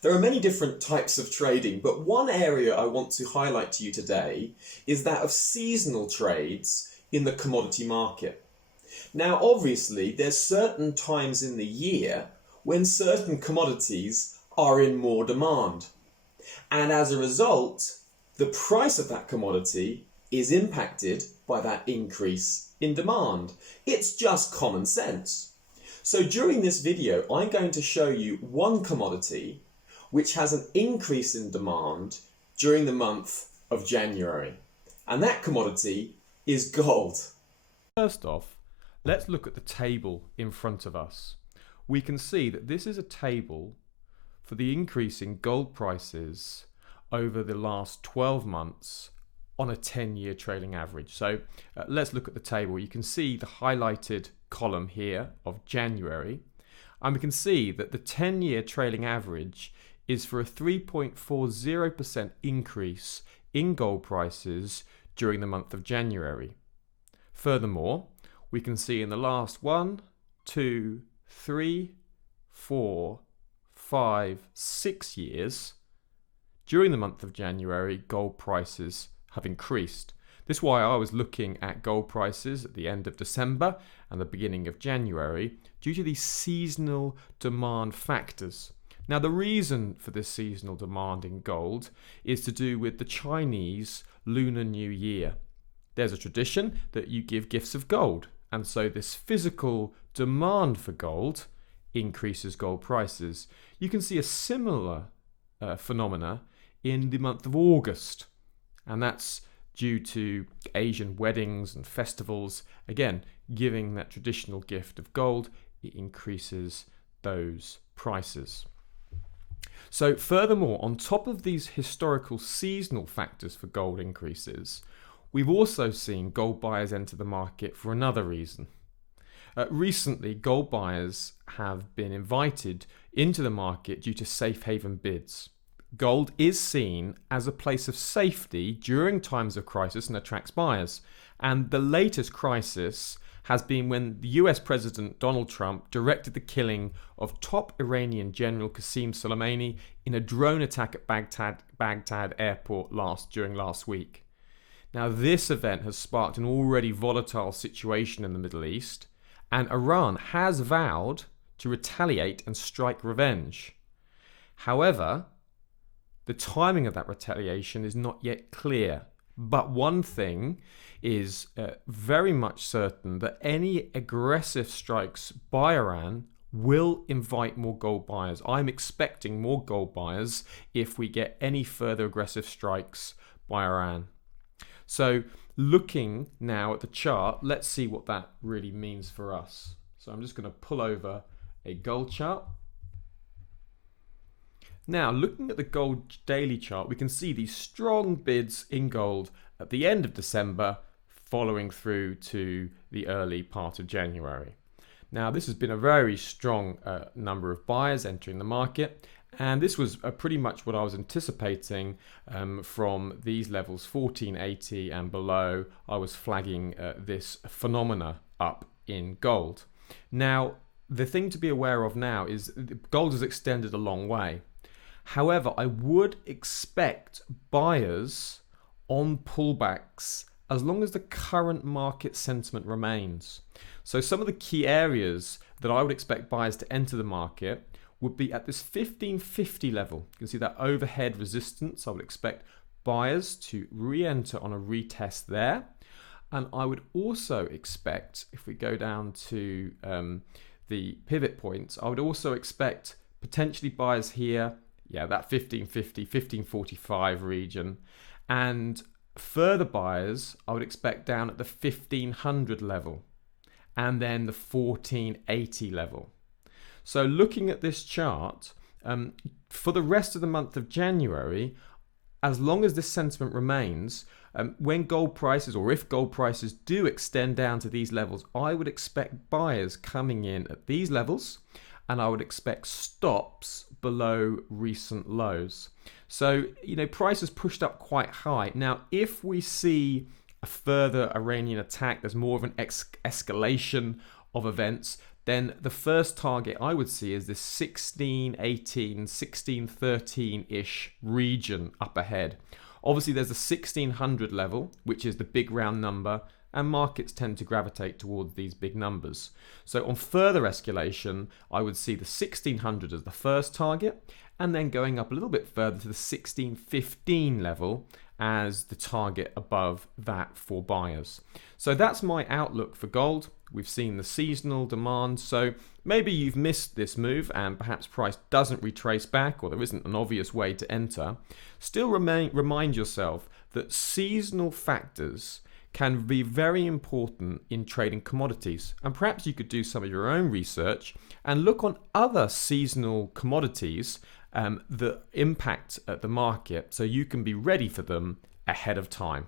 There are many different types of trading, but one area I want to highlight to you today is that of seasonal trades in the commodity market. Now, obviously, there's certain times in the year when certain commodities are in more demand. And as a result, the price of that commodity is impacted by that increase in demand. It's just common sense. So during this video, I'm going to show you one commodity which has an increase in demand during the month of January. And that commodity is gold. First off, let's look at the table in front of us. We can see that this is a table for the increase in gold prices over the last 12 months on a 10-year trailing average. So let's look at the table. You can see the highlighted column here of January, and we can see that the 10-year trailing average is for a 3.40% increase in gold prices during the month of January. Furthermore, we can see in the last 1, 2, 3, 4, 5, 6 years, during the month of January, gold prices have increased. This is why I was looking at gold prices at the end of December and the beginning of January due to these seasonal demand factors. Now, the reason for this seasonal demand in gold is to do with the Chinese Lunar New Year. There's a tradition that you give gifts of gold, and so this physical demand for gold increases gold prices. You can see a similar phenomena in the month of August, and that's due to Asian weddings and festivals. Again, giving that traditional gift of gold, it increases those prices. So furthermore, on top of these historical seasonal factors for gold increases, we've also seen gold buyers enter the market for another reason. Recently, gold buyers have been invited into the market due to safe haven bids. Gold is seen as a place of safety during times of crisis and attracts buyers. And the latest crisis has been when the US President Donald Trump directed the killing of top Iranian General Qasem Soleimani in a drone attack at Baghdad airport during last week. Now, this event has sparked an already volatile situation in the Middle East, and Iran has vowed to retaliate and strike revenge. However, the timing of that retaliation is not yet clear. But one thing is very much certain, that any aggressive strikes by Iran will invite more gold buyers. I'm expecting more gold buyers if we get any further aggressive strikes by Iran. So looking now at the chart, let's see what that really means for us. So I'm just going to pull over a gold chart. Now, looking at the gold daily chart, we can see these strong bids in gold at the end of December, following through to the early part of January. Now, this has been a very strong number of buyers entering the market, and this was pretty much what I was anticipating from these levels, 1480 and below. I was flagging this phenomena up in gold. Now, the thing to be aware of now is gold has extended a long way. However, I would expect buyers on pullbacks as long as the current market sentiment remains. So some of the key areas that I would expect buyers to enter the market would be at this 1550 level. You can see that overhead resistance. I would expect buyers to re-enter on a retest there. And I would also expect, if we go down to the pivot points, I would also expect potentially buyers here, that 1550, 1545 region, and further buyers I would expect down at the 1500 level, and then the 1480 level. So looking at this chart, for the rest of the month of January, as long as this sentiment remains, when gold prices, or if gold prices do extend down to these levels, I would expect buyers coming in at these levels, and I would expect stops below recent lows. So, prices pushed up quite high. Now, if we see a further Iranian attack, there's more of an escalation of events, then the first target I would see is this 1618, 1613-ish region up ahead. Obviously, there's a 1600 level, which is the big round number, and markets tend to gravitate towards these big numbers. So on further escalation, I would see the 1600 as the first target, and then going up a little bit further to the 1615 level as the target above that for buyers. So that's my outlook for gold. We've seen the seasonal demand, so maybe you've missed this move and perhaps price doesn't retrace back, or there isn't an obvious way to enter. Still remind yourself that seasonal factors can be very important in trading commodities, and perhaps you could do some of your own research and look on other seasonal commodities that impact the market so you can be ready for them ahead of time.